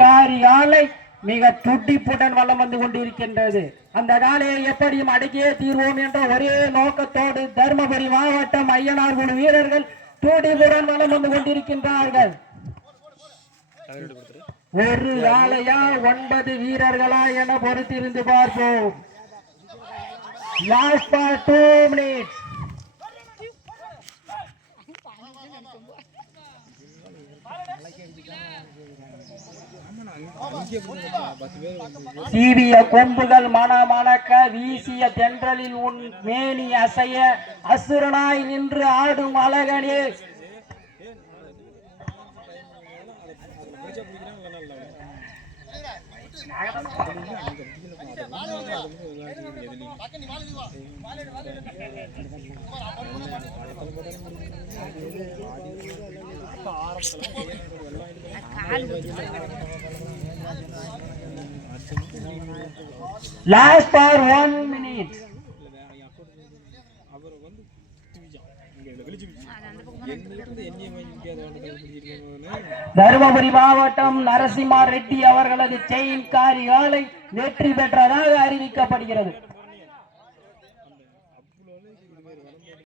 காலை மிக துடிப்புடன் வளம் வந்து கொண்டிருக்கின்றது. அந்த காலையை எப்படியும் அடக்கியே தீர்வோம் என்ற ஒரே நோக்கத்தோடு தர்மபுரி மாவட்டம் ஐயனார் குழு வீரர்கள் துடிப்புடன் வளம் வந்து கொண்டிருக்கின்றார்கள். ஒரு காலையா 9 வீரர்களா என பொறுத்திருந்து பார்ப்போம். Last for 2 minutes. சீவிய கொம்புகள் மணமணக்க வீசிய தென்றலில் உன் மேனி அசைய அசுரனாய் நின்று ஆடும் அழகனே. Last for 1 minute. தருமபுரி மாவட்டம் நரசிம்மா ரெட்டி அவர்களது செயின் காரி காலை வெற்றி பெற்றதாக அறிவிக்கப்படுகிறது.